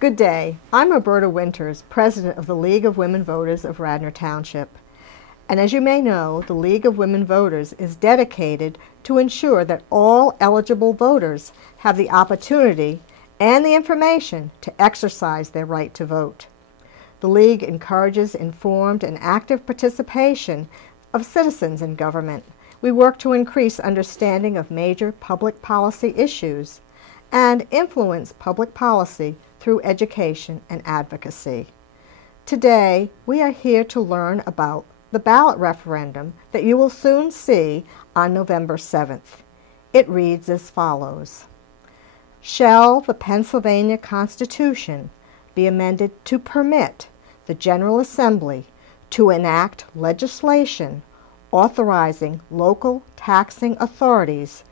Good day. I'm Roberta Winters, President of the League of Women Voters of Radnor Township. And as you may know, the League of Women Voters is dedicated to ensure that all eligible voters have the opportunity and the information to exercise their right to vote. The League encourages informed and active participation of citizens in government. We work to increase understanding of major public policy issues and influence public policy through education and advocacy. Today, we are here to learn about the ballot referendum that you will soon see on November 7th. It reads as follows. Shall the Pennsylvania Constitution be amended to permit the General Assembly to enact legislation authorizing local taxing authorities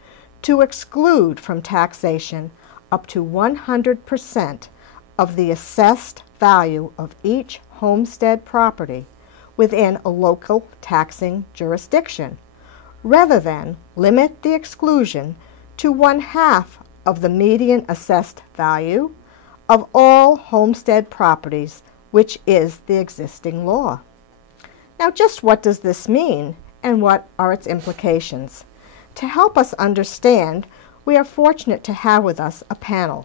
to exclude from taxation up to 100% of the assessed value of each homestead property within a local taxing jurisdiction, rather than limit the exclusion to 1/2 of the median assessed value of all homestead properties, which is the existing law. Now, just what does this mean, and what are its implications? To help us understand, we are fortunate to have with us a panel.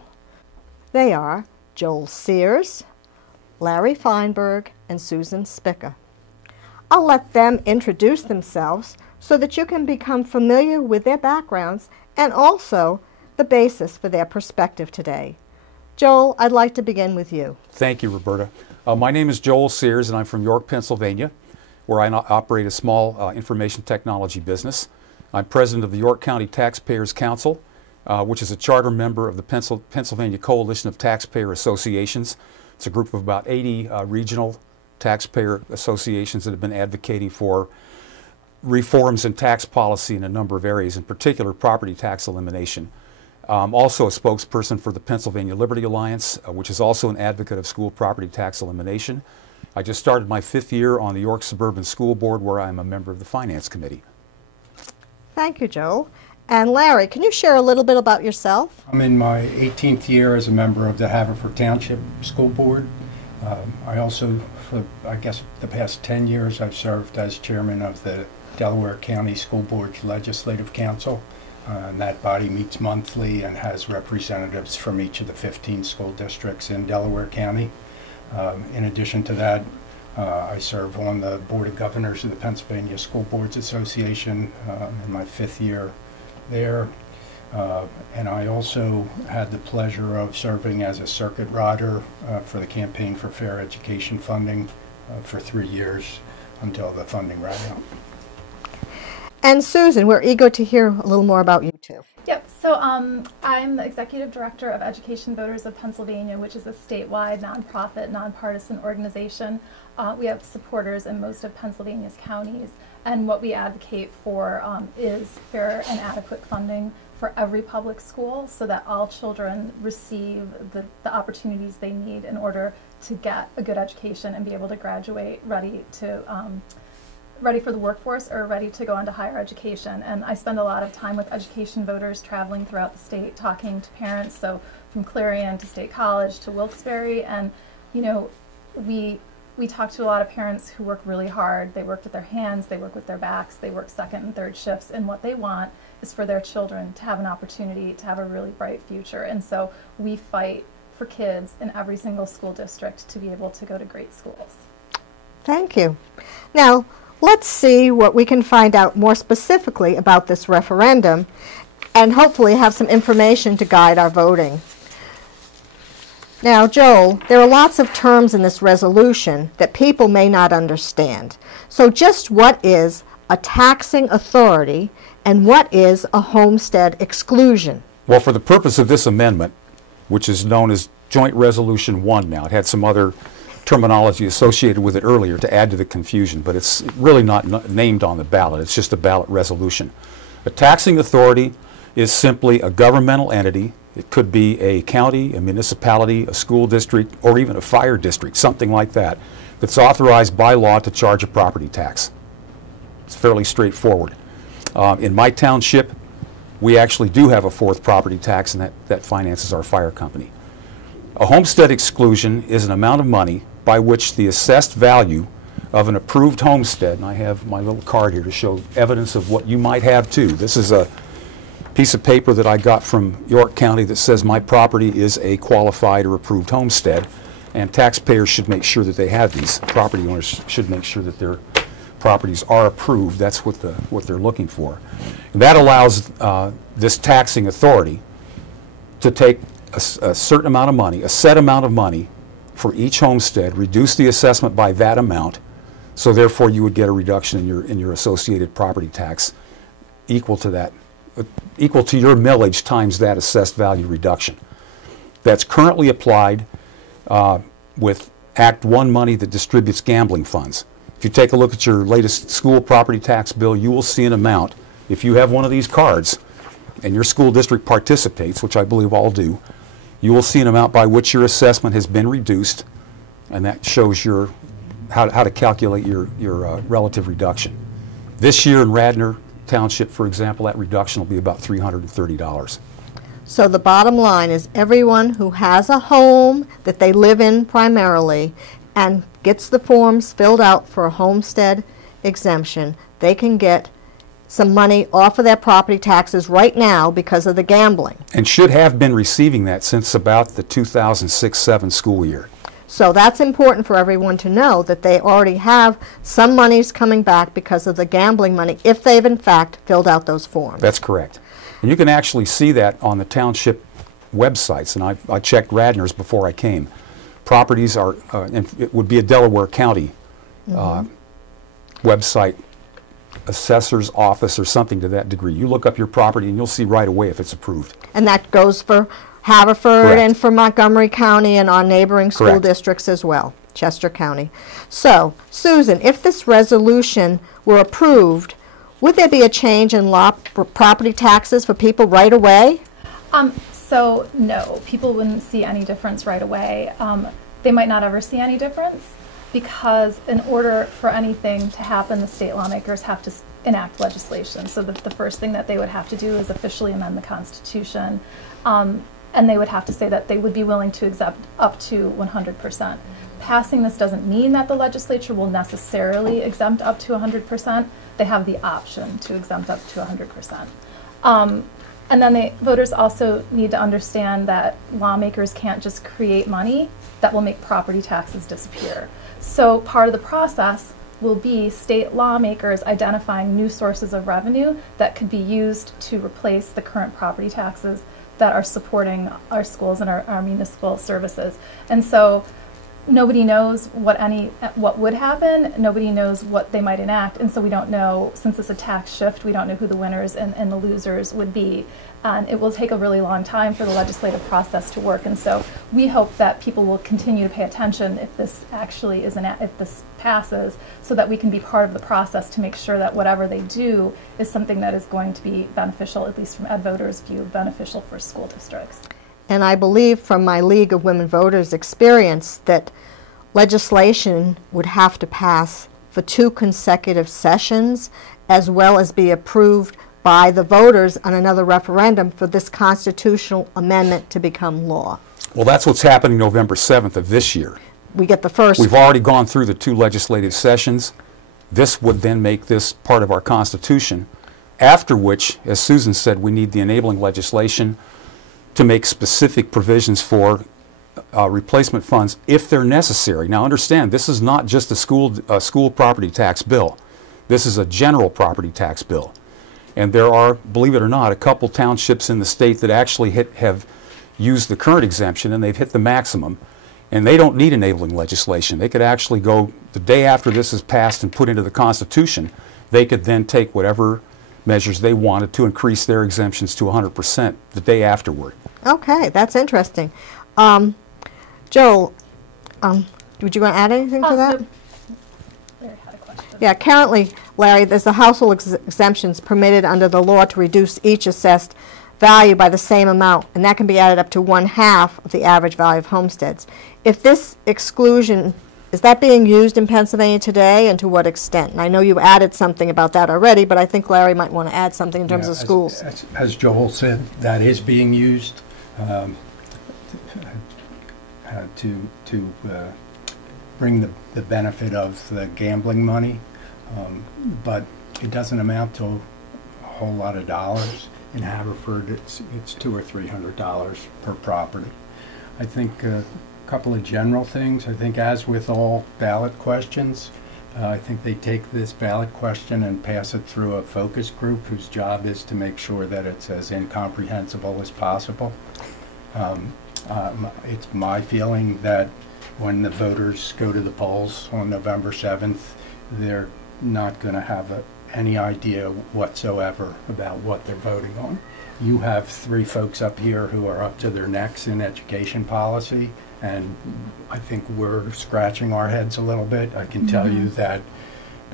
They are Joel Sears, Larry Feinberg, and Susan Spicka. I'll let them introduce themselves so that you can become familiar with their backgrounds and also the basis for their perspective today. Joel, I'd like to begin with you. Thank you, Roberta. My name is Joel Sears, and I'm from York, Pennsylvania, where I operate a small information technology business. I'm president of the York County Taxpayers Council, which is a charter member of the Pennsylvania Coalition of Taxpayer Associations. It's a group of about 80 regional taxpayer associations that have been advocating for reforms in tax policy in a number of areas, in particular property tax elimination. I'm also a spokesperson for the Pennsylvania Liberty Alliance, which is also an advocate of school property tax elimination. I just started my 5th year on the York Suburban School Board, where I'm a member of the Finance Committee. Thank you, Joel. And Larry, can you share a little bit about yourself? I'm in my 18th year as a member of the Haverford Township School Board. I also, for I guess the past 10 years, I've served as chairman of the Delaware County School Board's Legislative Council. And that body meets monthly and has representatives from each of the 15 school districts in Delaware County. In addition to that, I serve on the Board of Governors of the Pennsylvania School Boards Association in my 5th year there. And I also had the pleasure of serving as a circuit rider for the Campaign for Fair Education funding for 3 years until the funding ran out. And Susan, we're eager to hear a little more about you too. Yep, so I'm the Executive Director of Education Voters of Pennsylvania, which is a statewide, nonprofit, nonpartisan organization. We have supporters in most of Pennsylvania's counties, and what we advocate for is fair and adequate funding for every public school so that all children receive the opportunities they need in order to get a good education and be able to graduate ready for the workforce or ready to go on to higher education. And I spend a lot of time with education voters traveling throughout the state, talking to parents, so from Clarion to State College to Wilkes-Barre, and you know, we talk to a lot of parents who work really hard. They work with their hands, they work with their backs, they work 2nd and 3rd shifts, and what they want is for their children to have an opportunity to have a really bright future. And so we fight for kids in every single school district to be able to go to great schools. Thank you. Now, let's see what we can find out more specifically about this referendum and hopefully have some information to guide our voting. Now, Joel, there are lots of terms in this resolution that people may not understand. So just what is a taxing authority and what is a homestead exclusion? Well, for the purpose of this amendment, which is known as Joint Resolution 1 now, it had some other terminology associated with it earlier to add to the confusion, but it's really not named on the ballot. It's just a ballot resolution. A taxing authority is simply a governmental entity. It could be a county, a municipality, a school district, or even a fire district, something like that, that's authorized by law to charge a property tax. It's fairly straightforward. In my township, we actually do have a 4th property tax, and that finances our fire company. A homestead exclusion is an amount of money by which the assessed value of an approved homestead, and I have my little card here to show evidence of what you might have too. This is a piece of paper that I got from York County that says my property is a qualified or approved homestead, and taxpayers should make sure that they have these. Property owners should make sure that their properties are approved. That's what they're looking for. And that allows this taxing authority to take a certain amount of money, a set amount of money for each homestead, reduce the assessment by that amount, so therefore you would get a reduction in your associated property tax equal to that, equal to your millage times that assessed value reduction. That's currently applied with Act 1 money that distributes gambling funds. If you take a look at your latest school property tax bill, you will see an amount. If you have one of these cards and your school district participates, which I believe all do, you will see an amount by which your assessment has been reduced, and that shows your how to calculate your relative reduction. This year in Radnor Township, for example, that reduction will be about $330. So the bottom line is everyone who has a home that they live in primarily and gets the forms filled out for a homestead exemption, they can get some money off of their property taxes right now because of the gambling. And should have been receiving that since about the 2006-07 school year. So that's important for everyone to know, that they already have some monies coming back because of the gambling money if they've in fact filled out those forms. That's correct. And you can actually see that on the township websites, and I checked Radnor's before I came. Properties are, and it would be a Delaware County website, assessor's office or something to that degree. You look up your property and you'll see right away if it's approved. And that goes for Haverford Correct. and for Montgomery County and our neighboring school Correct. districts as well, Chester County. So, Susan, if this resolution were approved, would there be a change in property taxes for people right away? So no, people wouldn't see any difference right away. They might not ever see any difference because in order for anything to happen, the state lawmakers have to enact legislation. So the first thing that they would have to do is officially amend the Constitution. And they would have to say that they would be willing to exempt up to 100%. Passing this doesn't mean that the legislature will necessarily exempt up to 100%. They have the option to exempt up to 100%. And then voters also need to understand that lawmakers can't just create money that will make property taxes disappear. So part of the process will be state lawmakers identifying new sources of revenue that could be used to replace the current property taxes that are supporting our schools and our municipal services. And so nobody knows what would happen, nobody knows what they might enact, and so we don't know, since it's a tax shift, we don't know who the winners and the losers would be. And it will take a really long time for the legislative process to work, and so we hope that people will continue to pay attention if this actually is if this passes, so that we can be part of the process to make sure that whatever they do is something that is going to be beneficial, at least from Ed Voters' view, beneficial for school districts. And I believe from my League of Women Voters experience that legislation would have to pass for 2 consecutive sessions, as well as be approved by the voters on another referendum for this constitutional amendment to become law. Well, that's what's happening November 7th of this year. We get the first. We've already gone through the 2 legislative sessions. This would then make this part of our Constitution, after which, as Susan said, we need the enabling legislation to make specific provisions for replacement funds if they're necessary. Now understand, this is not just a school property tax bill. This is a general property tax bill. And there are, believe it or not, a couple townships in the state that actually have used the current exemption and they've hit the maximum. And they don't need enabling legislation. They could actually go, the day after this is passed and put into the Constitution, they could then take whatever measures they wanted to increase their exemptions to 100% the day afterward. Okay, that's interesting. Joel, would you want to add anything to that? Larry had a question. Yeah, currently, Larry, there's the household exemptions permitted under the law to reduce each assessed value by the same amount, and that can be added up to 1/2 of the average value of homesteads. If this exclusion, is that being used in Pennsylvania today, and to what extent? And I know you added something about that already, but I think Larry might want to add something in terms of schools. As Joel said, that is being used. to bring the benefit of the gambling money, but it doesn't amount to a whole lot of dollars. In Haverford, it's $200 or $300 per property. I think a couple of general things. I think, as with all ballot questions, I think they take this ballot question and pass it through a focus group whose job is to make sure that it's as incomprehensible as possible. It's my feeling that when the voters go to the polls on November 7th, they're not going to have any idea whatsoever about what they're voting on. You have three folks up here who are up to their necks in education policy, and I think we're scratching our heads a little bit. I can tell you that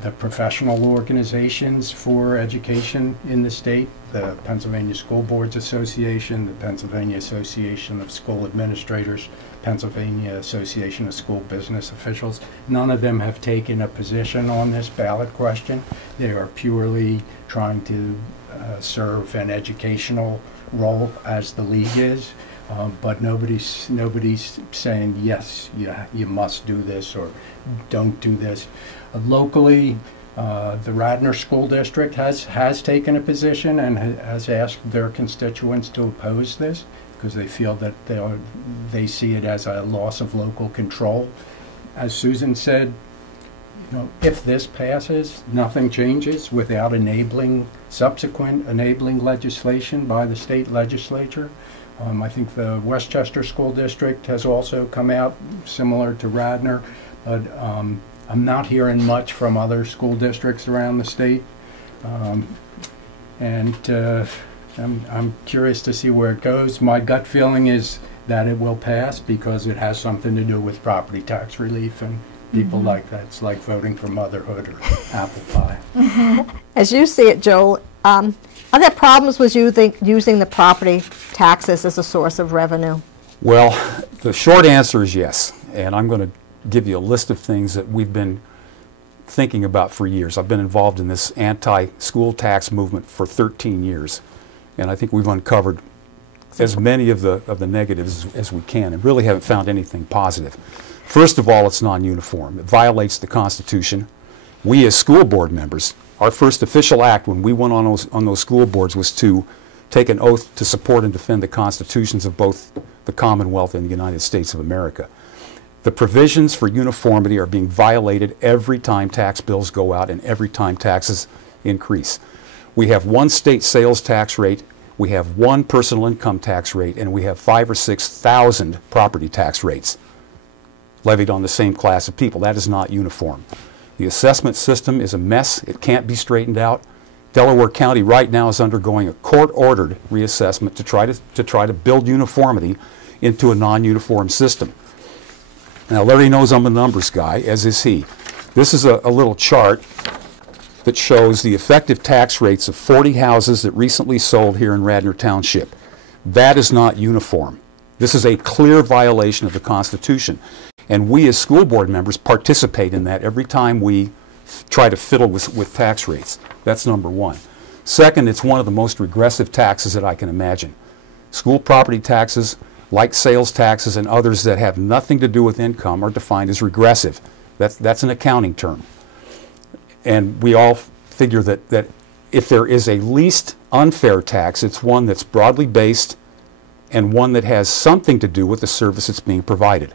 the professional organizations for education in the state, the Pennsylvania School Boards Association, the Pennsylvania Association of School Administrators, Pennsylvania Association of School Business Officials, none of them have taken a position on this ballot question. They are purely trying to serve an educational role, as the league is, but nobody's saying yes, you must do this or don't do this. Locally, the Radnor School District has taken a position and has asked their constituents to oppose this because they feel that they see it as a loss of local control. As Susan said, if this passes, nothing changes without subsequent enabling legislation by the state legislature. I think the Westchester School District has also come out similar to Radnor, but I'm not hearing much from other school districts around the state, and I'm curious to see where it goes. My gut feeling is that it will pass because it has something to do with property tax relief and people like that. It's like voting for motherhood or apple pie. As you see it, Joel, are there problems with you using the property taxes as a source of revenue? Well, the short answer is yes, and I'm going to give you a list of things that we've been thinking about for years. I've been involved in this anti-school tax movement for 13 years, and I think we've uncovered as many of the negatives as we can and really haven't found anything positive. First of all, it's non-uniform. It violates the Constitution. We as school board members, our first official act when we went on those school boards was to take an oath to support and defend the constitutions of both the Commonwealth and the United States of America. The provisions for uniformity are being violated every time tax bills go out and every time taxes increase. We have one state sales tax rate, we have one personal income tax rate, and we have 5,000 or 6,000 property tax rates levied on the same class of people. That is not uniform. The assessment system is a mess. It can't be straightened out. Delaware County right now is undergoing a court-ordered reassessment to try to build uniformity into a non-uniform system. Now, Larry knows I'm a numbers guy, as is he. This is a little chart that shows the effective tax rates of 40 houses that recently sold here in Radnor Township. That is not uniform. This is a clear violation of the Constitution. And we as school board members participate in that every time we try to fiddle with tax rates. That's number one. Second, it's one of the most regressive taxes that I can imagine. School property taxes, like sales taxes and others that have nothing to do with income, are defined as regressive. That's an accounting term. And we all figure that if there is a least unfair tax, it's one that's broadly based and one that has something to do with the service that's being provided.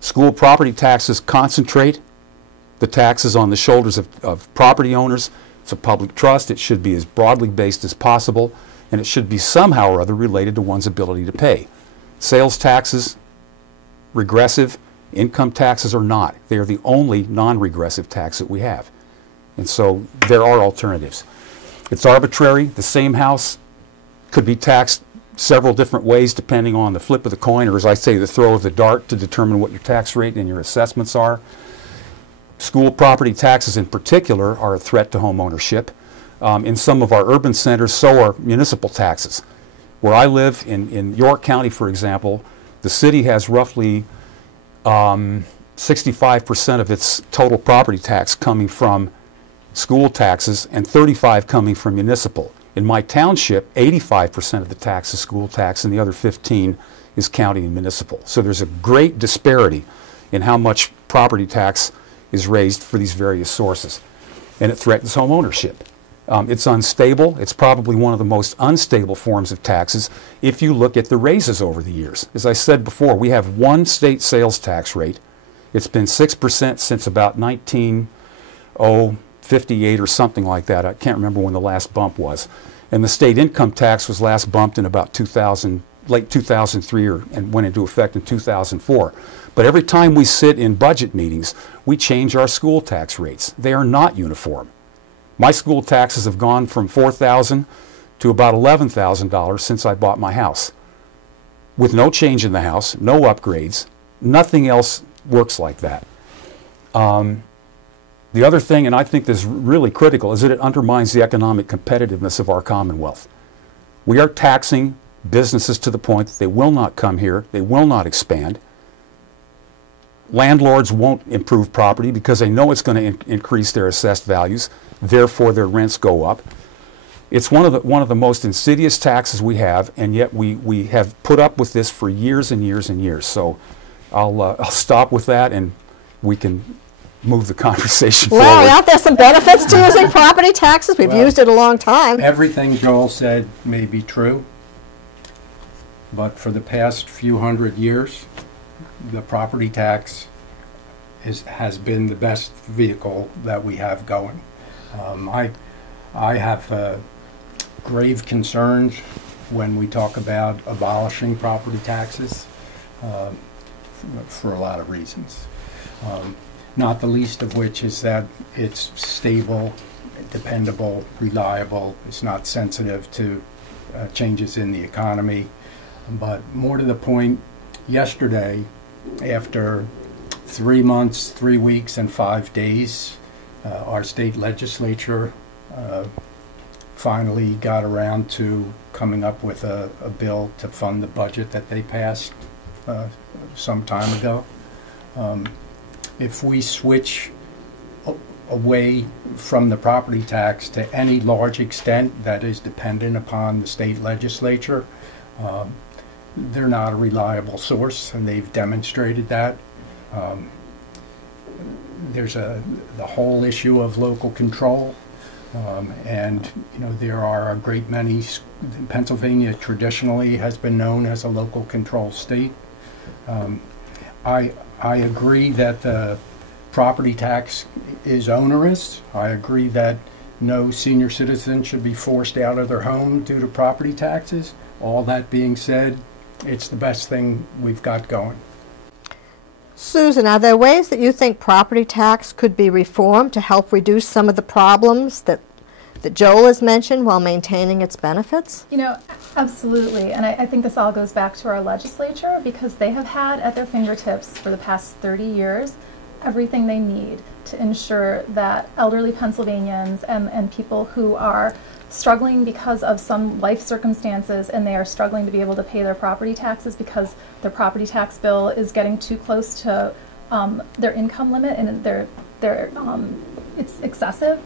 School property taxes concentrate the taxes on the shoulders of property owners. It's a public trust. It should be as broadly based as possible, and it should be somehow or other related to one's ability to pay. Sales taxes, regressive. Income taxes are not. They are the only non-regressive tax that we have. And so there are alternatives. It's arbitrary. The same house could be taxed several different ways depending on the flip of the coin, or as I say, the throw of the dart, to determine what your tax rate and your assessments are. School property taxes in particular are a threat to home ownership. In some of our urban centers, so are municipal taxes. Where I live in York County, for example, the city has roughly 65% of its total property tax coming from school taxes and 35% coming from municipal. In my township, 85% of the tax is school tax, and the other 15 is county and municipal. So there's a great disparity in how much property tax is raised for these various sources. And it threatens home ownership. It's unstable. It's probably one of the most unstable forms of taxes if you look at the raises over the years. As I said before, we have one state sales tax rate. It's been 6% since about 1958 or something like that. I can't remember when the last bump was. And the state income tax was last bumped in about 2000, late 2003 and went into effect in 2004. But every time we sit in budget meetings, we change our school tax rates. They are not uniform. My school taxes have gone from $4,000 to about $11,000 since I bought my house. With no change in the house, no upgrades, nothing else works like that. The other thing, and I think this is really critical, is that it undermines the economic competitiveness of our Commonwealth. We are taxing businesses to the point that they will not come here, they will not expand. Landlords won't improve property because they know it's going to increase their assessed values, therefore their rents go up. It's one of the most insidious taxes we have, and yet we have put up with this for years and years and years. So I'll stop with that, and we can move the conversation forward. Well, aren't there some benefits to using property taxes? We've used it a long time. Everything Joel said may be true, but for the past few hundred years, the property tax has been the best vehicle that we have going. I have grave concerns when we talk about abolishing property taxes for a lot of reasons. Not the least of which is that it's stable, dependable, reliable. It's not sensitive to changes in the economy. But more to the point, yesterday, after 3 months, 3 weeks, and 5 days, our state legislature finally got around to coming up with a bill to fund the budget that they passed some time ago. If we switch away from the property tax to any large extent that is dependent upon the state legislature, they're not a reliable source, and they've demonstrated that. There's the whole issue of local control, and there are a great many. Pennsylvania traditionally has been known as a local control state. I agree that the property tax is onerous. I agree that no senior citizen should be forced out of their home due to property taxes. All that being said, it's the best thing we've got going. Susan, are there ways that you think property tax could be reformed to help reduce some of the problems that Joel has mentioned while maintaining its benefits? Absolutely. And I think this all goes back to our legislature, because they have had at their fingertips for the past 30 years everything they need to ensure that elderly Pennsylvanians and people who are struggling because of some life circumstances, and they are struggling to be able to pay their property taxes because their property tax bill is getting too close to their income limit, and it's excessive.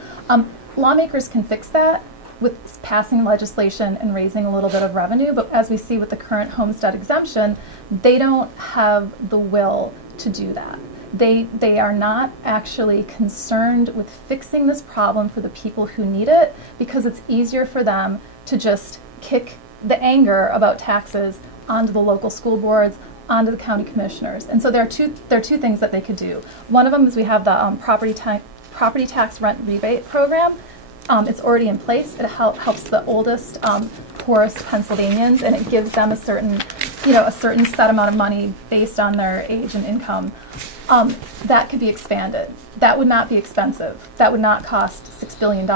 Lawmakers can fix that with passing legislation and raising a little bit of revenue, but as we see with the current homestead exemption, they don't have the will to do that. They are not actually concerned with fixing this problem for the people who need it, because it's easier for them to just kick the anger about taxes onto the local school boards, onto the county commissioners. And so there are two things that they could do. One of them is we have the property tax rent rebate program. It's already in place. It helps the oldest, poorest Pennsylvanians, and it gives them a certain set amount of money based on their age and income. That could be expanded. That would not be expensive. That would not cost $6 billion.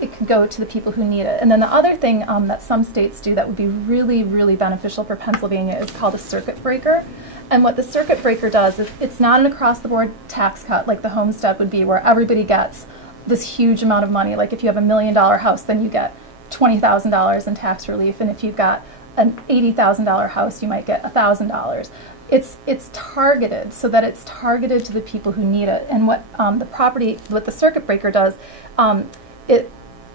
It could go to the people who need it. And then the other thing that some states do that would be really, really beneficial for Pennsylvania is called a circuit breaker. And what the circuit breaker does is it's not an across-the-board tax cut like the homestead would be, where everybody gets this huge amount of money. Like if you have $1 million house, then you get $20,000 in tax relief. And if you've got an $80,000 house, you might get $1,000. It's targeted so that it's targeted to the people who need it. And what the circuit breaker does,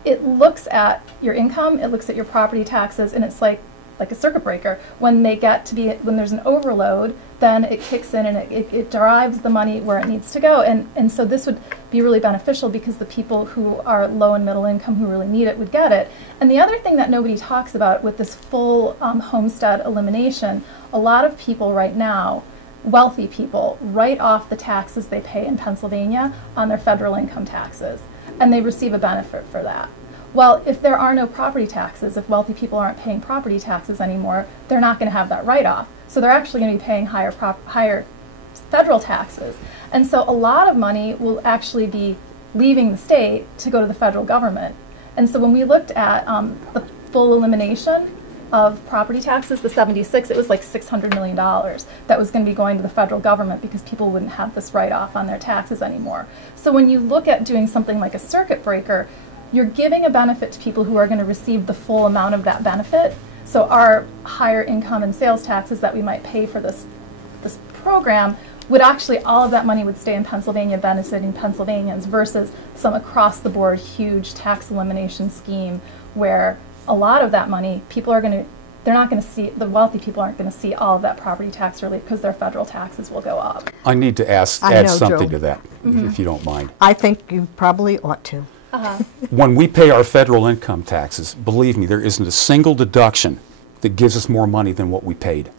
it looks at your income, it looks at your property taxes, and it's like a circuit breaker. When there's an overload, then it kicks in and it drives the money where it needs to go. And so this would be really beneficial because the people who are low and middle income who really need it would get it. And the other thing that nobody talks about with this full homestead elimination, a lot of people right now, wealthy people, write off the taxes they pay in Pennsylvania on their federal income taxes, and they receive a benefit for that. Well, if there are no property taxes, if wealthy people aren't paying property taxes anymore, they're not going to have that write-off. So they're actually going to be paying higher federal taxes. And so a lot of money will actually be leaving the state to go to the federal government. And so when we looked at the full elimination of property taxes, the 76, it was like $600 million that was going to be going to the federal government because people wouldn't have this write-off on their taxes anymore. So when you look at doing something like a circuit breaker, you're giving a benefit to people who are going to receive the full amount of that benefit. So our higher income and sales taxes that we might pay for this program would actually, all of that money would stay in Pennsylvania, benefiting Pennsylvanians, versus some across-the-board huge tax elimination scheme where a lot of that money, they're not going to see, the wealthy people aren't going to see all of that property tax relief because their federal taxes will go up. I need to add something to that, if you don't mind. I think you probably ought to. When we pay our federal income taxes, believe me, there isn't a single deduction that gives us more money than what we paid.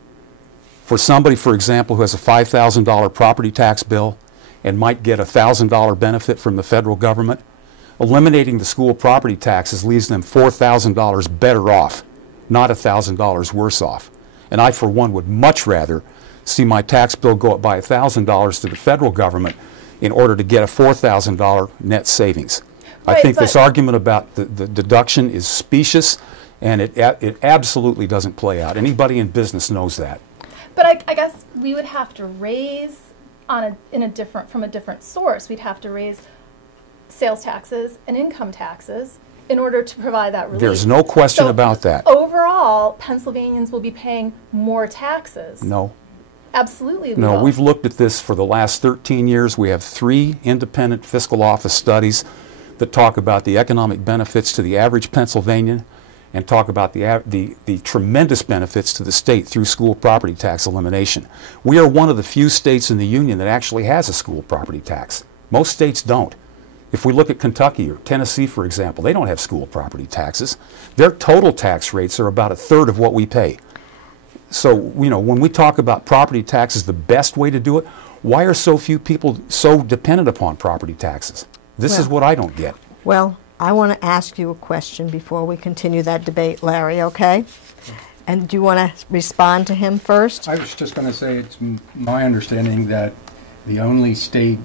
For somebody, for example, who has a $5,000 property tax bill and might get a $1,000 benefit from the federal government, eliminating the school property taxes leaves them $4,000 better off, not $1,000 worse off. And I, for one, would much rather see my tax bill go up by $1,000 to the federal government in order to get a $4,000 net savings. I think this argument about the deduction is specious, and it absolutely doesn't play out. Anybody in business knows that. But I guess we would have to raise from a different source. We'd have to raise sales taxes and income taxes in order to provide that relief. There's no question about that. Overall, Pennsylvanians will be paying more taxes. No. Absolutely. No, we've looked at this for the last 13 years. We have 3 independent fiscal office studies that talk about the economic benefits to the average Pennsylvanian and talk about the tremendous benefits to the state through school property tax elimination. We are one of the few states in the union that actually has a school property tax. Most states don't. If we look at Kentucky or Tennessee, for example, they don't have school property taxes. Their total tax rates are about 1/3 of what we pay. So, when we talk about property taxes, the best way to do it, why are so few people so dependent upon property taxes? This is what I don't get. Well, I want to ask you a question before we continue that debate, Larry, okay? And do you want to respond to him first? I was just going to say it's my understanding that the only state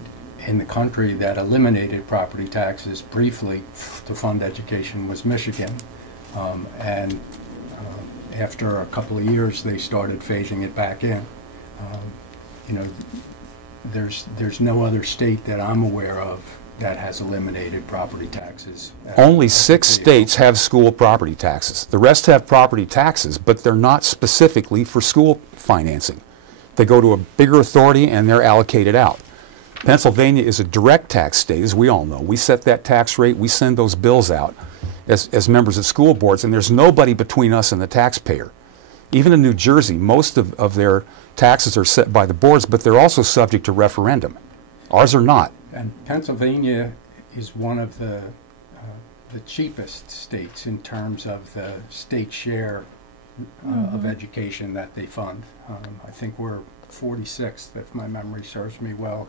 in the country that eliminated property taxes briefly to fund education was Michigan. And after a couple of years, they started phasing it back in. There's no other state that I'm aware of that has eliminated property taxes. Only 6 states have school property taxes. The rest have property taxes, but they're not specifically for school financing. They go to a bigger authority and they're allocated out. Pennsylvania is a direct tax state, as we all know. We set that tax rate, we send those bills out as members of school boards, and there's nobody between us and the taxpayer. Even in New Jersey, most of their taxes are set by the boards, but they're also subject to referendum. Ours are not. And Pennsylvania is one of the cheapest states in terms of the state share of education that they fund. I think we're 46th, if my memory serves me well,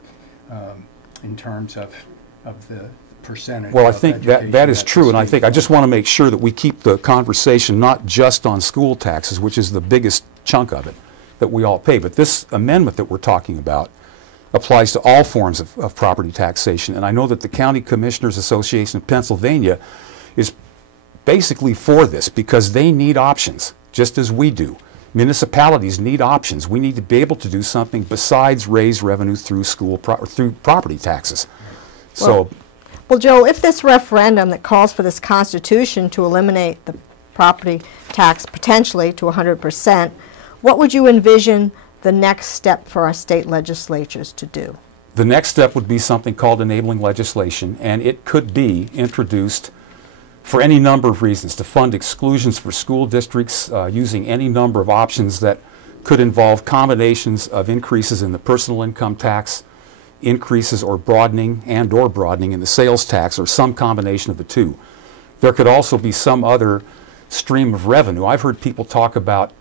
in terms of the percentage. Well, I think that is true, and I just want to make sure that we keep the conversation not just on school taxes, which is the biggest chunk of it that we all pay, but this amendment that we're talking about applies to all forms of property taxation. And I know that the County Commissioners Association of Pennsylvania is basically for this because they need options, just as we do. Municipalities need options. We need to be able to do something besides raise revenue through through property taxes. Well, Joel, if this referendum that calls for this Constitution to eliminate the property tax potentially to 100%, what would you envision the next step for our state legislatures to do? The next step would be something called enabling legislation, and it could be introduced for any number of reasons, to fund exclusions for school districts using any number of options that could involve combinations of increases in the personal income tax, increases or broadening in the sales tax, or some combination of the two. There could also be some other stream of revenue. I've heard people talk about,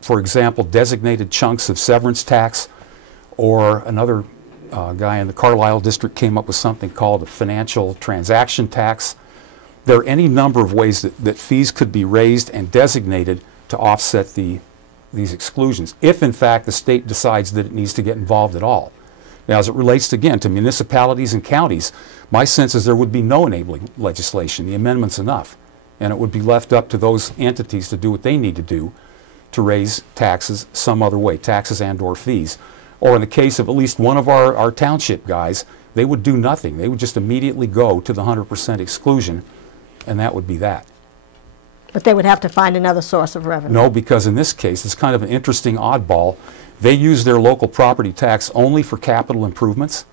for example, designated chunks of severance tax, or another guy in the Carlisle district came up with something called a financial transaction tax. There are any number of ways that fees could be raised and designated to offset these exclusions, if in fact the state decides that it needs to get involved at all. Now, as it relates, again, to municipalities and counties, my sense is there would be no enabling legislation. The amendment's enough, and it would be left up to those entities to do what they need to do to raise taxes some other way, taxes and or fees. Or in the case of at least one of our township guys, they would do nothing. They would just immediately go to the 100% exclusion, and that would be that. But they would have to find another source of revenue. No, because in this case, it's kind of an interesting oddball. They use their local property tax only for capital improvements.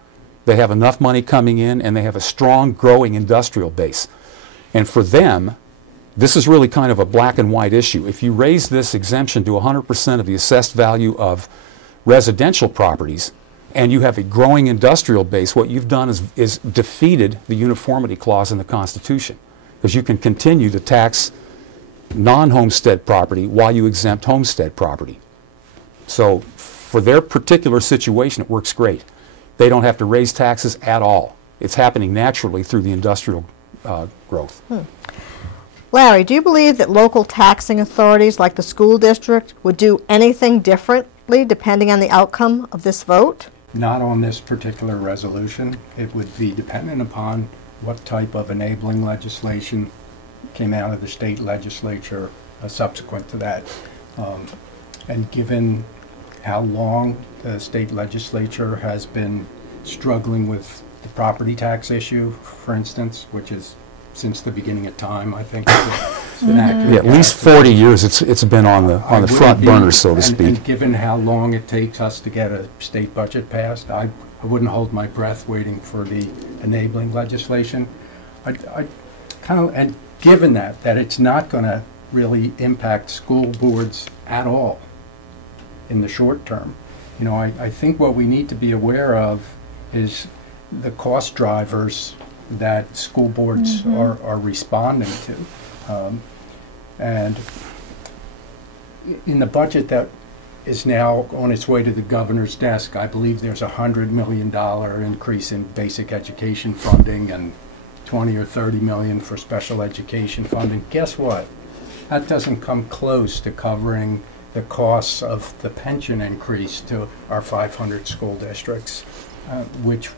They have enough money coming in, and they have a strong, growing industrial base. And for them, this is really kind of a black and white issue. If you raise this exemption to 100% of the assessed value of residential properties, and you have a growing industrial base, what you've done is defeated the uniformity clause in the Constitution, because you can continue to tax non-homestead property while you exempt homestead property. So for their particular situation, it works great. They don't have to raise taxes at all. It's happening naturally through the industrial growth. Larry, do you believe that local taxing authorities like the school district would do anything differently depending on the outcome of this vote? Not on this particular resolution. It would be dependent upon what type of enabling legislation came out of the state legislature subsequent to that. And given how long the state legislature has been struggling with the property tax issue, for instance, which is since the beginning of time, I think it's been accurate. Yeah, at least 40 years it's been on the front burner, so to speak. And given how long it takes us to get a state budget passed, I wouldn't hold my breath waiting for the enabling legislation. I kind of, and given that it's not going to really impact school boards at all in the short term, you know, I think what we need to be aware of is the cost drivers that school boards are responding to. And in the budget that is now on its way to the governor's desk, I believe there's a $100 million increase in basic education funding and 20 or 30 million for special education funding. Guess what? That doesn't come close to covering the costs of the pension increase to our 500 school districts, which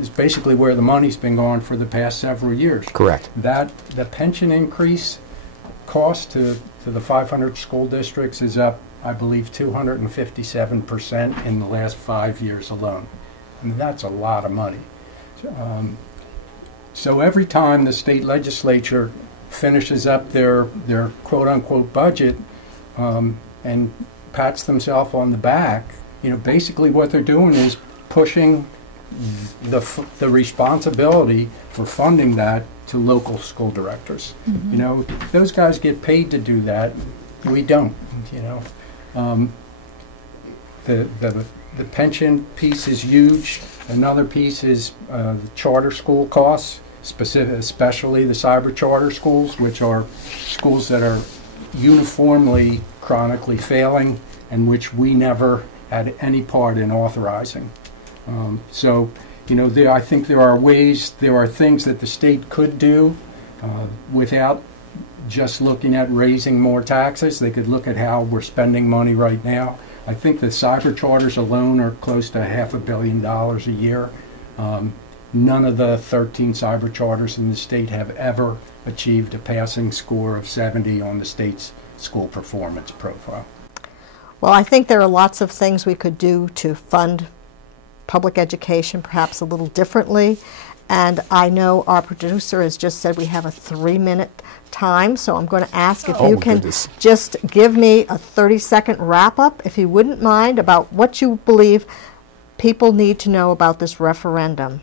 is basically where the money's been going for the past several years. Correct. That the pension increase cost to the 500 school districts is up, I believe, 257% in the last 5 years alone. And that's a lot of money. So every time the state legislature finishes up their quote-unquote budget and pats themselves on the back, you know, basically what they're doing is pushing the responsibility for funding that to local school directors. You know, those guys get paid to do that. We don't. You know, the pension piece is huge. Another piece is the charter school costs, especially the cyber charter schools, which are schools that are uniformly chronically failing and which we never had any part in authorizing. So, you know, I think there are things that the state could do without just looking at raising more taxes. They could look at how we're spending money right now. I think the cyber charters alone are close to $500 million a year. None of the 13 cyber charters in the state have ever achieved a passing score of 70 on the state's school performance profile. Well, I think there are lots of things we could do to fund public education perhaps a little differently. And I know our producer has just said we have a 3-minute time, so I'm going to ask if you can just give me a 30-second wrap-up, if you wouldn't mind, about what you believe people need to know about this referendum.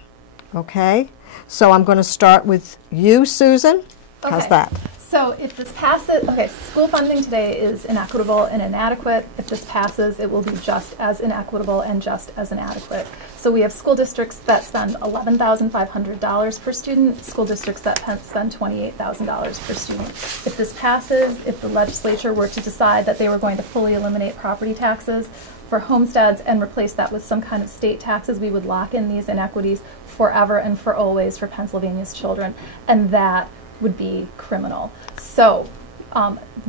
Okay? So I'm going to start with you, Susan. How's Okay. that? So if this passes, okay, school funding today is inequitable and inadequate. If this passes, it will be just as inequitable and just as inadequate. So we have school districts that spend $11,500 per student, school districts that spend $28,000 per student. If this passes, if the legislature were to decide that they were going to fully eliminate property taxes for homesteads and replace that with some kind of state taxes, we would lock in these inequities forever and for always for Pennsylvania's children. And that would be criminal. So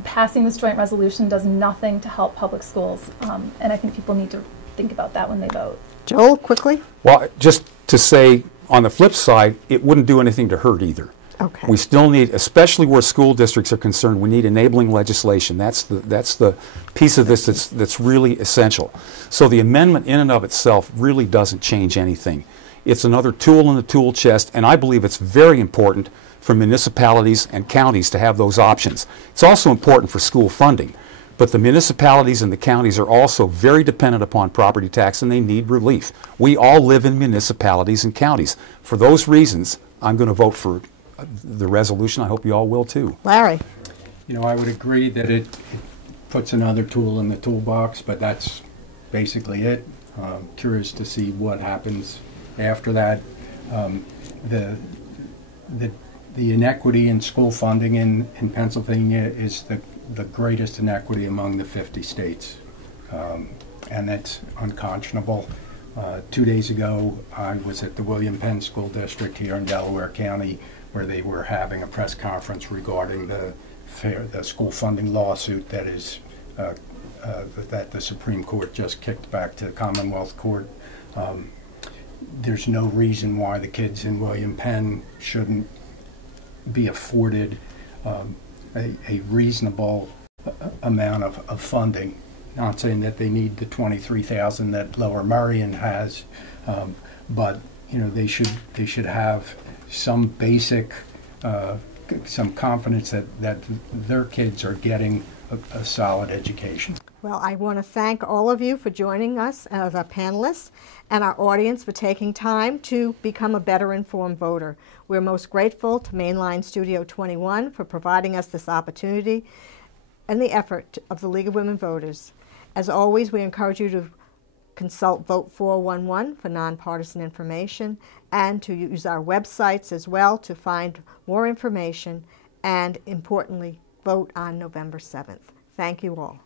passing this joint resolution does nothing to help public schools, and I think people need to think about that when they vote. Joel, quickly? Well, just to say, on the flip side, it wouldn't do anything to hurt either. Okay. We still need, especially where school districts are concerned, we need enabling legislation. That's the piece of this that's really essential. So the amendment in and of itself really doesn't change anything. It's another tool in the tool chest, and I believe it's very important for municipalities and counties to have those options. It's also important for school funding, but the municipalities and the counties are also very dependent upon property tax and they need relief. We all live in municipalities and counties. For those reasons, I'm going to vote for the resolution. I hope you all will too. Larry? You know, I would agree that it puts another tool in the toolbox, but that's basically it. Curious to see what happens after that. The inequity in school funding in Pennsylvania is the greatest inequity among the 50 states, and that's unconscionable. 2 days ago, I was at the William Penn School District here in Delaware County, where they were having a press conference regarding the school funding lawsuit that is that the Supreme Court just kicked back to the Commonwealth Court. There's no reason why the kids in William Penn shouldn't be afforded a reasonable amount of funding. Not saying that they need the $23,000 that Lower Merion has, but you know they should have some basic some confidence that their kids are getting a solid education. Well, I want to thank all of you for joining us as our panelists and our audience for taking time to become a better informed voter. We're most grateful to Mainline Studio 21 for providing us this opportunity and the effort of the League of Women Voters. As always, we encourage you to consult Vote 411 for nonpartisan information and to use our websites as well to find more information and, importantly, vote on November 7th. Thank you all.